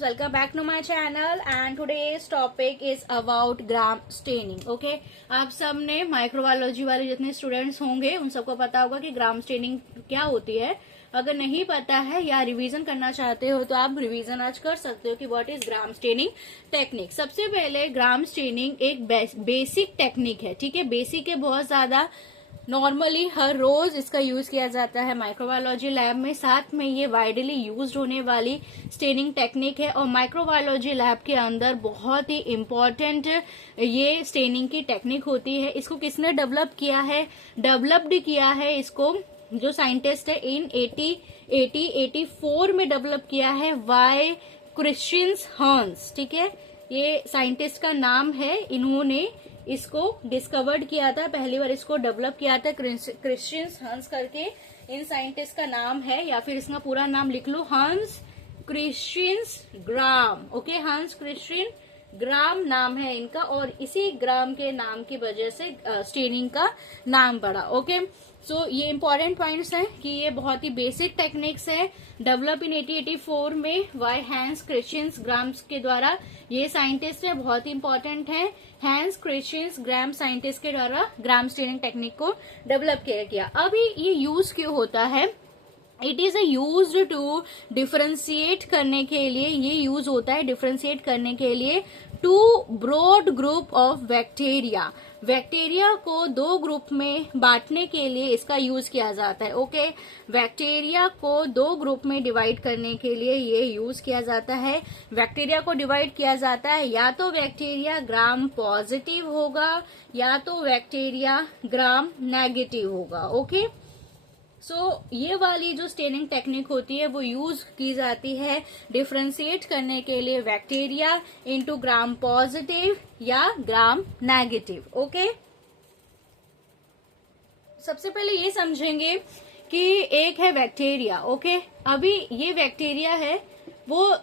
Welcome back to my channel and today's topic is about gram staining. Okay, आप सब ने microbiology वाले जितने स्टूडेंट्स होंगे उन सबको पता होगा कि ग्राम स्टेनिंग क्या होती है। अगर नहीं पता है या रिवीजन करना चाहते हो तो आप रिवीजन आज कर सकते हो कि what is gram staining technique. सबसे पहले ग्राम स्टेनिंग एक बेसिक टेक्निक है, ठीक है। बेसिक है, बहुत ज्यादा नॉर्मली हर रोज इसका यूज किया जाता है माइक्रोबायोलॉजी लैब में। साथ में ये वाइडली यूज्ड होने वाली स्टेनिंग टेक्निक है और माइक्रोबायोलॉजी लैब के अंदर बहुत ही इम्पोर्टेंट ये स्टेनिंग की टेक्निक होती है। इसको किसने डेवलप किया है? डेवलप्ड किया है इसको जो साइंटिस्ट है इन 1884 में डेवलप किया है वाई क्रिश्चियन हर्न्स, ठीक है। ये साइंटिस्ट का नाम है, इन्होंने इसको डिस्कवर्ड किया था, पहली बार इसको डेवलप किया था क्रिश्चियन हंस करके इन साइंटिस्ट का नाम है, या फिर इसका पूरा नाम लिख लो, हंस क्रिश्चियन ग्राम। ओके, हंस क्रिश्चियन ग्राम नाम है इनका और इसी ग्राम के नाम की वजह से स्टेनिंग का नाम पड़ा। ओके, सो ये इंपॉर्टेंट पॉइंट्स हैं कि ये बहुत ही बेसिक टेक्निक्स है, डेवलप इन 1884 में वाई हैंस क्रिश्चियन ग्राम्स के द्वारा। ये साइंटिस्ट है, बहुत ही इंपॉर्टेंट है। हैंस क्रिश्चियन ग्राम साइंटिस्ट के द्वारा ग्राम स्टेनिंग टेक्निक को डेवलप किया। अभी ये यूज क्यों होता है? It is use to differentiate करने के लिए, ये यूज होता है डिफरेंशिएट करने के लिए two broad group of bacteria. Bacteria को दो ग्रुप में बांटने के लिए इसका यूज किया जाता है। ओके, बैक्टीरिया को दो ग्रुप में डिवाइड करने के लिए ये यूज किया जाता है। बैक्टीरिया को डिवाइड किया जाता है, या तो बैक्टीरिया ग्राम पॉजिटिव होगा या तो बैक्टीरिया ग्राम नेगेटिव होगा। ओके, सो ये वाली जो स्टेनिंग टेक्निक होती है वो यूज की जाती है डिफरेंशिएट करने के लिए बैक्टीरिया इनटू ग्राम पॉजिटिव या ग्राम नेगेटिव। ओके, सबसे पहले ये समझेंगे कि एक है बैक्टीरिया। ओके, अभी ये बैक्टीरिया है वो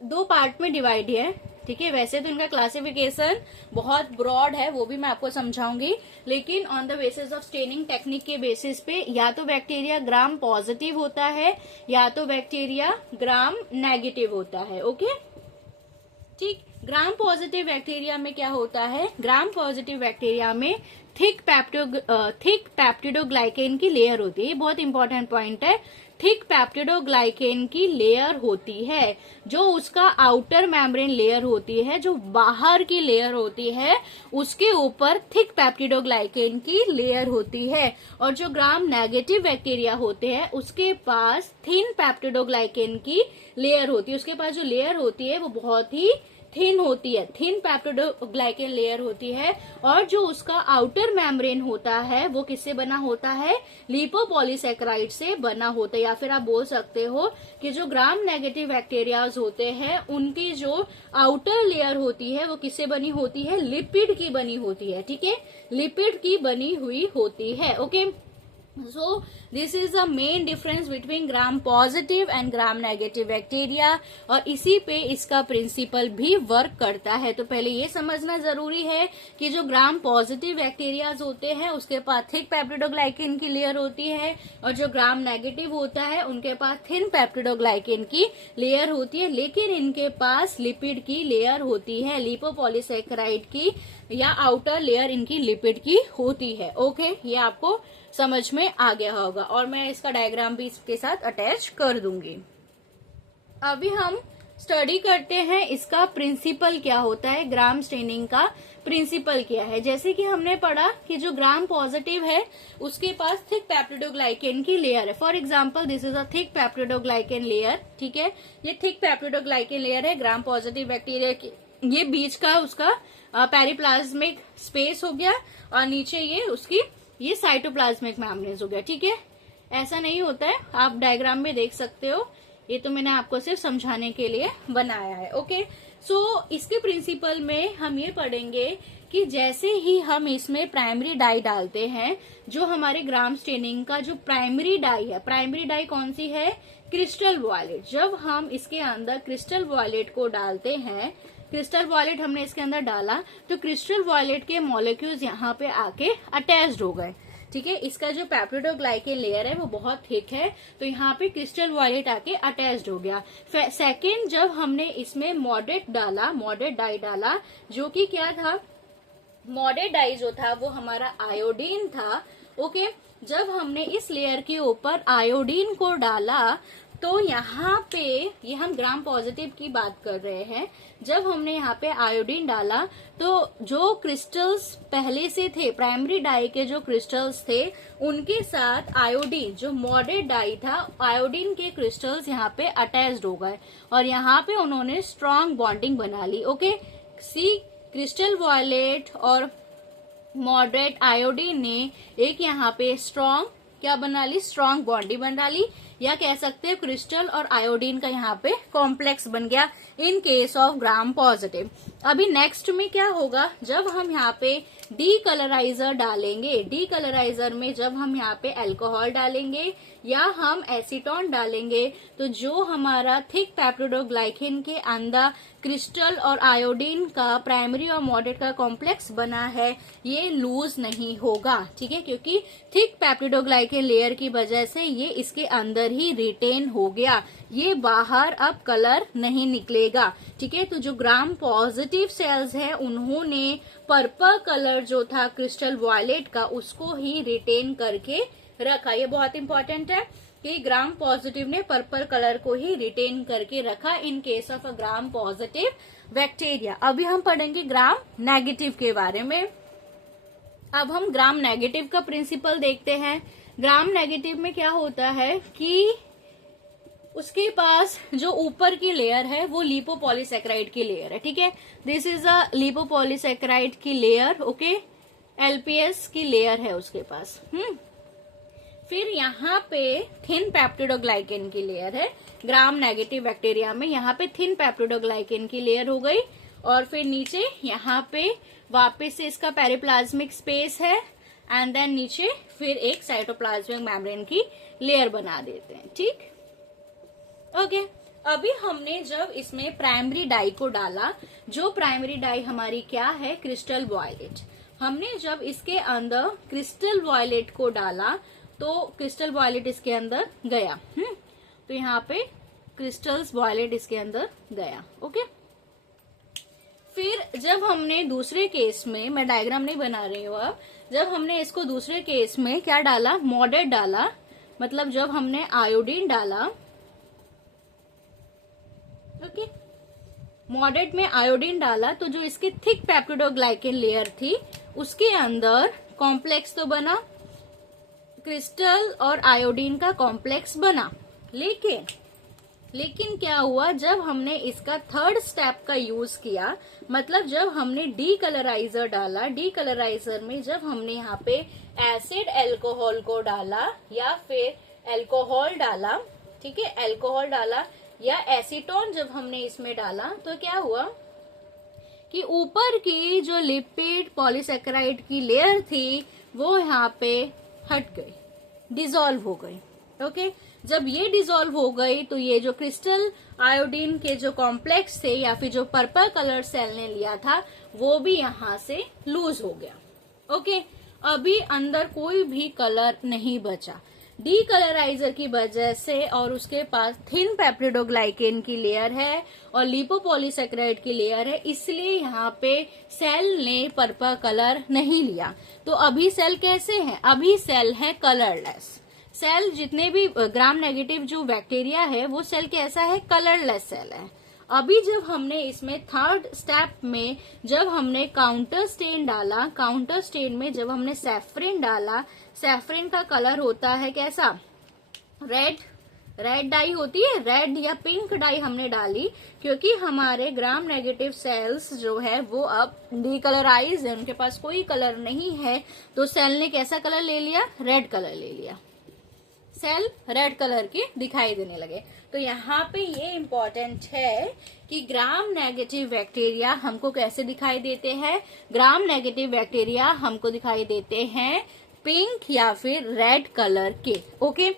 दो पार्ट में डिवाइड है, ठीक है। वैसे तो इनका क्लासिफिकेशन बहुत ब्रॉड है, वो भी मैं आपको समझाऊंगी, लेकिन on the basis of staining technique के बेसिस पे या तो बैक्टीरिया ग्राम पॉजिटिव होता है या तो बैक्टीरिया ग्राम नेगेटिव होता है। ओके, ठीक। ग्राम पॉजिटिव बैक्टीरिया में क्या होता है? ग्राम पॉजिटिव बैक्टीरिया में थिक पेप्टिडोग्लाइकेन की लेयर होती है। ये बहुत इंपॉर्टेंट पॉइंट है। थिक पेप्टिडोग्लाइकेन की लेयर होती है, जो उसका आउटर मेम्ब्रेन लेयर होती है, जो बाहर की लेयर होती है, उसके ऊपर थिक पेप्टिडोग्लाइकेन की लेयर होती है। और जो ग्राम नेगेटिव बैक्टीरिया होते हैं उसके पास थिन पेप्टिडोग्लाइकेन की लेयर होती है। उसके पास जो लेयर होती है वो बहुत ही थिन होती है, थिन पेप्टिडोग्लाइकेन लेयर होती है। और जो उसका आउटर मेम्ब्रेन होता है वो किससे बना होता है? लिपोपॉलीसैकेराइड से बना होता है। या फिर आप बोल सकते हो कि जो ग्राम नेगेटिव बैक्टीरियाज होते हैं उनकी जो आउटर लेयर होती है वो किससे बनी होती है? लिपिड की बनी होती है, ठीक है, लिपिड की बनी हुई होती है। Okay, so this is the main difference between gram positive and gram negative bacteria, और इसी पे इसका प्रिंसिपल भी वर्क करता है। तो पहले ये समझना जरूरी है कि जो ग्राम पॉजिटिव बैक्टीरियाज होते हैं उसके पास थिक पेप्टिडोग्लाइकेन की लेयर होती है, और जो ग्राम नेगेटिव होता है उनके पास थिन पेप्टिडोग्लाइकेन की लेयर होती है, लेकिन इनके पास लिपिड की लेयर होती है, लिपोपॉलीसैकेराइड की, या आउटर लेयर इनकी लिपिड की होती है। ओके, ये आपको समझ में आ गया होगा और मैं इसका डायग्राम भी इसके साथ अटैच कर दूंगी। अभी हम स्टडी करते हैं इसका प्रिंसिपल क्या होता है, ग्राम स्टेनिंग का प्रिंसिपल क्या है। जैसे कि हमने पढ़ा कि जो ग्राम पॉजिटिव है उसके पास थिक पेप्टिडोग्लाइकेन की लेयर है। For example this is a thick peptidoglycan layer, ठीक है। ये थिक पेप्टिडोग्लाइकेन लेयर है ग्राम पॉजिटिव बैक्टीरिया की। ये बीच का उसका पेरिप्लाज्मिक स्पेस हो गया और नीचे ये साइटोप्लाज्मिक मेम्ब्रेन हो गया, ठीक है। ऐसा नहीं होता है, आप डायग्राम में देख सकते हो, ये तो मैंने आपको सिर्फ समझाने के लिए बनाया है। ओके, सो इसके प्रिंसिपल में हम ये पढ़ेंगे कि जैसे ही हम इसमें प्राइमरी डाई डालते हैं, जो हमारे ग्राम स्टेनिंग का जो प्राइमरी डाई है, प्राइमरी डाई कौन सी है? Crystal violet. जब हम इसके अंदर क्रिस्टल वॉयलेट को डालते हैं, क्रिस्टल वॉयलेट हमने इसके अंदर डाला तो क्रिस्टल वॉयलेट के मॉलिक्यूल्स यहाँ पे आके अटैच्ड हो गए, ठीक है, इसका जो पेप्टिडोग्लाइकेन लेयर है वो बहुत थिक है, तो यहाँ पे क्रिस्टल वॉयलेट आके अटैच्ड हो गया। सेकेंड, जब हमने इसमें मॉडरेट डाई डाला, जो कि क्या था, मॉडरेट डाई जो था वो हमारा आयोडीन था। ओके, जब हमने इस लेयर के ऊपर आयोडीन को डाला तो यहाँ पे, ये हम ग्राम पॉजिटिव की बात कर रहे हैं, जब हमने यहाँ पे आयोडीन डाला तो जो क्रिस्टल्स पहले से थे, प्राइमरी डाई के जो क्रिस्टल्स थे, उनके साथ आयोडीन, जो मॉडरेट डाई था, आयोडीन के क्रिस्टल्स यहाँ पे अटैच्ड हो गए और यहाँ पे उन्होंने स्ट्रॉन्ग बॉन्डिंग बना ली। ओके, सी क्रिस्टल वॉयलेट और मॉडरेट आयोडीन ने एक यहाँ पे स्ट्रॉन्ग क्या बना ली, स्ट्रॉन्ग बॉन्डिंग बना ली, या कह सकते हैं क्रिस्टल और आयोडीन का यहाँ पे कॉम्प्लेक्स बन गया in case of gram positive. अभी नेक्स्ट में क्या होगा, जब हम यहाँ पे डी कलराइजर डालेंगे, डी कलराइजर में जब हम यहाँ पे अल्कोहल डालेंगे या हम एसीटोन डालेंगे, तो जो हमारा थिक पेप्टिडोग्लाइकेन के अंदर क्रिस्टल और आयोडीन का प्राइमरी और मॉडरेट का कॉम्प्लेक्स बना है, ये लूज नहीं होगा। ठीक है, क्योंकि थिक पेप्टिडोग्लाइकेन लेयर की वजह से ये इसके अंदर ही रिटेन हो गया, ये बाहर अब कलर नहीं निकलेगा। ठीक है, तो जो ग्राम पॉजिटिव सेल्स हैं उन्होंने पर्पल कलर जो था क्रिस्टल वॉयलेट का, उसको ही रिटेन करके रखा। ये बहुत इंपॉर्टेंट है कि ग्राम पॉजिटिव ने पर्पल कलर को ही रिटेन करके रखा in case of a gram positive bacteria. अभी हम पढ़ेंगे ग्राम नेगेटिव के बारे में। अब हम ग्राम नेगेटिव का प्रिंसिपल देखते हैं। ग्राम नेगेटिव में क्या होता है कि उसके पास जो ऊपर की लेयर है वो लिपोपॉलीसैकेराइड की लेयर है। ठीक है, दिस इज अ लिपोपॉलीसैकेराइड की लेयर। ओके, एलपीएस की लेयर है उसके पास। फिर यहाँ पे थिन पेप्टिडोग्लाइकेन की लेयर है। ग्राम नेगेटिव बैक्टीरिया में यहाँ पे थिन पेप्टिडोग्लाइकेन की लेयर हो गई, और फिर नीचे यहाँ पे वापस से इसका पेरिप्लाज्मिक स्पेस है, एंड देन नीचे फिर एक साइटोप्लाज्मिक मेम्ब्रेन की लेयर बना देते हैं। ठीक, ओके, अभी हमने जब इसमें प्राइमरी डाई को डाला, जो प्राइमरी डाई हमारी क्या है, क्रिस्टल वॉयलेट, हमने जब इसके अंदर क्रिस्टल वॉयलेट को डाला तो क्रिस्टल वॉयलेट इसके अंदर गया। तो यहाँ पे क्रिस्टल्स वॉयलेट इसके अंदर गया। ओके, फिर जब हमने दूसरे केस में, मैं डायग्राम नहीं बना रही हूँ अब, जब हमने इसको दूसरे केस में क्या डाला, मॉडरेट डाला, मतलब जब हमने आयोडीन डाला, ओके, मॉडरेट में आयोडीन डाला, तो जो इसकी थिक पेप्टिडोग्लाइकेन लेयर थी उसके अंदर कॉम्प्लेक्स तो बना, क्रिस्टल और आयोडीन का कॉम्प्लेक्स बना, लेकिन क्या हुआ, जब हमने इसका थर्ड स्टेप का यूज किया, मतलब जब हमने डी कलराइजर डाला, डी कलराइजर में जब हमने यहाँ पे एसिड एल्कोहल को डाला या फिर एल्कोहल डाला, ठीक है, एल्कोहल डाला या एसीटोन जब हमने इसमें डाला, तो क्या हुआ कि ऊपर की जो लिपिड पॉलीसैकेराइड की लेयर थी वो यहाँ पे हट गई, डिसॉल्व हो गई। ओके, जब ये डिसॉल्व हो गई तो ये जो क्रिस्टल आयोडीन के जो कॉम्प्लेक्स थे या फिर जो पर्पल कलर सेल ने लिया था वो भी यहाँ से लूज हो गया। ओके, अभी अंदर कोई भी कलर नहीं बचा डी कलराइजर की वजह से, और उसके पास थिन पेप्टिडोग्लाइकेन की लेयर है और लिपोपॉलीसैकेराइड की लेयर है, इसलिए यहाँ पे सेल ने पर्पल कलर नहीं लिया। तो अभी सेल कैसे है, अभी सेल है कलरलेस। सेल जितने भी ग्राम नेगेटिव जो बैक्टीरिया है वो सेल कैसा है, कलरलेस सेल है। अभी जब हमने इसमें थर्ड स्टेप में जब हमने काउंटर स्टेन डाला, काउंटर स्टेन में जब हमने सैफरिन डाला, सैफरिन का कलर होता है कैसा, रेड डाई होती है, रेड या पिंक डाई हमने डाली क्योंकि हमारे ग्राम नेगेटिव सेल्स जो है वो अब डीकलराइज है, उनके पास कोई कलर नहीं है, तो सेल ने कैसा कलर ले लिया, रेड कलर ले लिया, सेल रेड कलर के दिखाई देने लगे। तो यहाँ पे ये इम्पोर्टेंट है कि ग्राम नेगेटिव बैक्टीरिया हमको कैसे दिखाई देते हैं, ग्राम नेगेटिव बैक्टीरिया हमको दिखाई देते हैं पिंक या फिर रेड कलर के। ओके,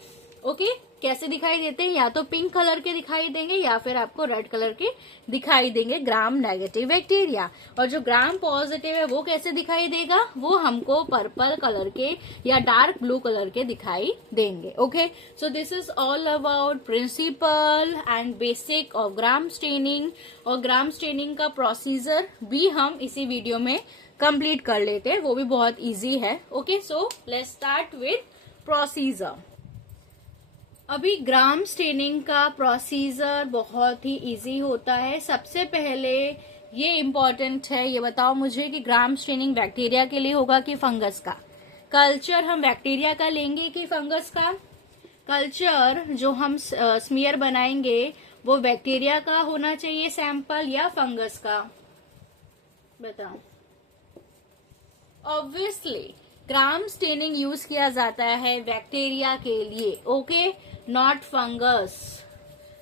कैसे दिखाई देते हैं, या तो पिंक कलर के दिखाई देंगे या फिर आपको रेड कलर के दिखाई देंगे, ग्राम नेगेटिव बैक्टीरिया। और जो ग्राम पॉजिटिव है वो कैसे दिखाई देगा, वो हमको पर्पल कलर के या डार्क ब्लू कलर के दिखाई देंगे। Okay, so this is all about principle and basic of Gram staining. और ग्राम स्टेनिंग का प्रोसीजर भी हम इसी वीडियो में कंप्लीट कर लेते हैं, वो भी बहुत इजी है। Okay, so let's start with procedure. अभी ग्राम स्टेनिंग का प्रोसीजर बहुत ही इजी होता है। सबसे पहले ये इम्पोर्टेंट है, ये बताओ मुझे कि ग्राम स्टेनिंग बैक्टीरिया के लिए होगा कि फंगस का। कल्चर हम बैक्टीरिया का लेंगे कि फंगस का। कल्चर जो हम स्मीयर बनाएंगे वो बैक्टीरिया का होना चाहिए सैंपल या फंगस का, बताओ। ऑब्वियसली ग्राम स्टेनिंग यूज किया जाता है बैक्टीरिया के लिए, ओके, नॉट फंगस।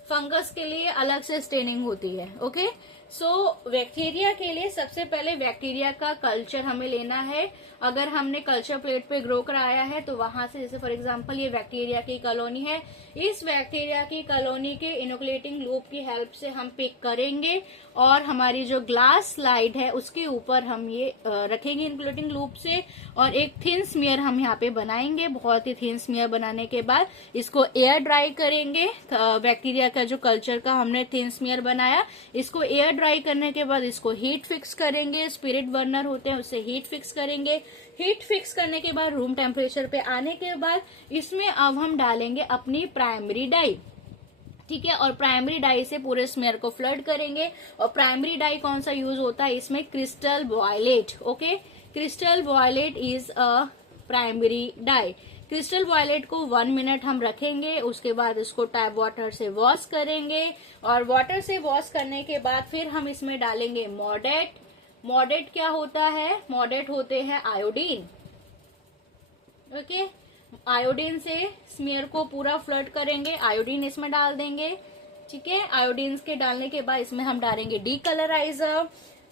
फंगस के लिए अलग से स्टेनिंग होती है। ओके, सो बैक्टीरिया के लिए सबसे पहले बैक्टीरिया का कल्चर हमें लेना है। अगर हमने कल्चर प्लेट पे ग्रो कराया है तो वहां से, जैसे फॉर एग्जांपल ये बैक्टीरिया की कॉलोनी है, इस बैक्टीरिया की कॉलोनी के इनोकुलेटिंग लूप की हेल्प से हम पिक करेंगे और हमारी जो ग्लास स्लाइड है उसके ऊपर हम ये रखेंगे इनोकुलेटिंग लूप से, और एक थिन स्मीयर हम यहाँ पे बनाएंगे। बहुत ही थिन स्मीयर बनाने के बाद इसको एयर ड्राई करेंगे। बैक्टीरिया का जो कल्चर का हमने थिन स्मीयर बनाया, इसको एयर ड्राई करने के बाद इसको हीट फिक्स करेंगे। स्पिरिट बर्नर होते हैं, उससे हीट फिक्स करेंगे। हीट फिक्स करने के बाद रूम टेम्परेचर पे आने के बाद इसमें अब हम डालेंगे अपनी प्राइमरी डाई, ठीक है। और प्राइमरी डाई से पूरे स्मेयर को फ्लड करेंगे। और प्राइमरी डाई कौन सा यूज होता है इसमें, crystal violet. Okay, crystal violet is a primary dye. Crystal violet को 1 मिनट हम रखेंगे, उसके बाद इसको टैप वाटर से वॉश करेंगे। और वाटर से वॉश करने के बाद फिर हम इसमें डालेंगे मॉडेट। मॉडेट क्या होता है, मॉडेट होते हैं आयोडीन। ओके, आयोडीन से स्मीयर को पूरा फ्लड करेंगे, आयोडीन इसमें डाल देंगे, ठीक है। आयोडीन के डालने के बाद इसमें हम डालेंगे डीकलराइजर,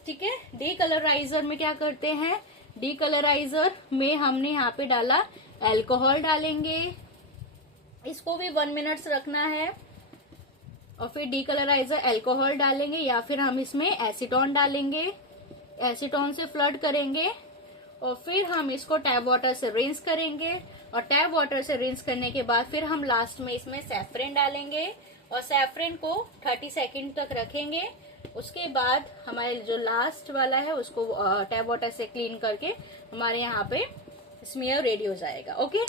ठीक है। डीकलराइजर में क्या करते हैं, डीकलराइजर में हमने यहाँ पे डाला अल्कोहल डालेंगे, इसको भी 1 मिनट रखना है। और फिर डीकलराइजर अल्कोहल डालेंगे या फिर हम इसमें एसीटोन डालेंगे, एसीटोन से फ्लड करेंगे। और फिर हम इसको टैप वाटर से रिंस करेंगे। और टैप वाटर से रिंस करने के बाद फिर हम लास्ट में इसमें सैफरन डालेंगे और सैफरन को 30 सेकंड तक रखेंगे। उसके बाद हमारे जो लास्ट वाला है उसको टैप वाटर से क्लीन करके हमारे यहाँ पे स्मीयर रेडी हो जाएगा। ओके,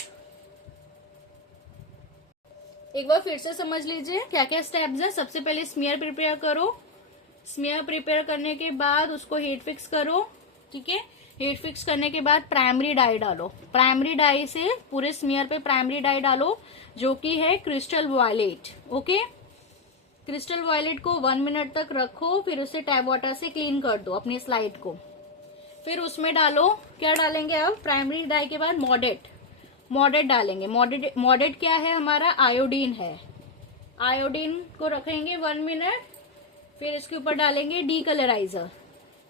एक बार फिर से समझ लीजिए क्या क्या स्टेप्स है। सबसे पहले स्मीयर प्रिपेयर करो, स्मीयर प्रिपेयर करने के बाद उसको हीट फिक्स करो, ठीक है। हीट फिक्स करने के बाद प्राइमरी डाई डालो, प्राइमरी डाई से पूरे स्मीयर पे प्राइमरी डाई डालो जो कि है crystal violet. Okay, crystal violet को 1 मिनट तक रखो, फिर उसे टैप वाटर से क्लीन कर दो अपनी स्लाइड को। फिर उसमें डालो, क्या डालेंगे अब, प्राइमरी डाई के बाद मॉडेट, मॉडेट डालेंगे। मॉडेट क्या है हमारा, आयोडीन है। आयोडीन को रखेंगे 1 मिनट, फिर इसके ऊपर डालेंगे डीकलराइजर।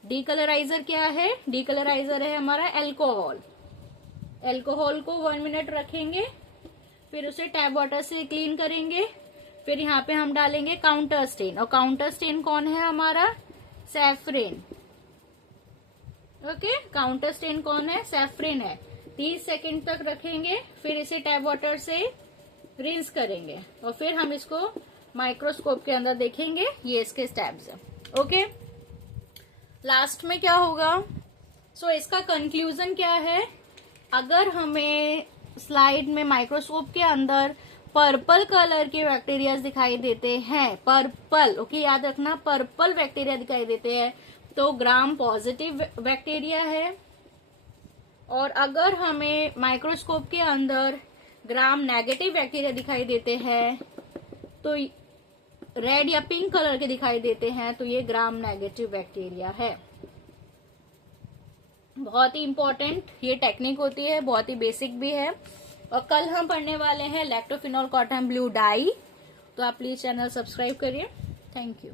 डीकलराइजर क्या है, डीकलराइजर है हमारा अल्कोहल। अल्कोहल को 1 मिनट रखेंगे, फिर उसे टैप वाटर से क्लीन करेंगे। फिर यहाँ पे हम डालेंगे काउंटर स्टेन, और काउंटर स्टेन कौन है हमारा, सैफरन। ओके, काउंटर स्टेन कौन है, सैफरन है। 30 सेकंड तक रखेंगे, फिर इसे टैप वाटर से रिंस करेंगे और फिर हम इसको माइक्रोस्कोप के अंदर देखेंगे। ये इसके स्टेप्स है। ओके, लास्ट में क्या होगा, सो इसका कंक्लूजन क्या है, अगर हमें स्लाइड में माइक्रोस्कोप के अंदर पर्पल कलर के बैक्टीरिया दिखाई देते हैं, पर्पल, ओके, याद रखना, पर्पल बैक्टीरिया दिखाई देते हैं तो ग्राम पॉजिटिव बैक्टीरिया है। और अगर हमें माइक्रोस्कोप के अंदर ग्राम नेगेटिव बैक्टीरिया दिखाई देते हैं तो रेड या पिंक कलर के दिखाई देते हैं तो ये ग्राम नेगेटिव बैक्टीरिया है। बहुत ही इंपॉर्टेंट ये टेक्निक होती है, बहुत ही बेसिक भी है। और कल हम पढ़ने वाले हैं लैक्टोफिनॉल कॉटन ब्लू डाई, तो आप प्लीज चैनल सब्सक्राइब करिए। Thank you.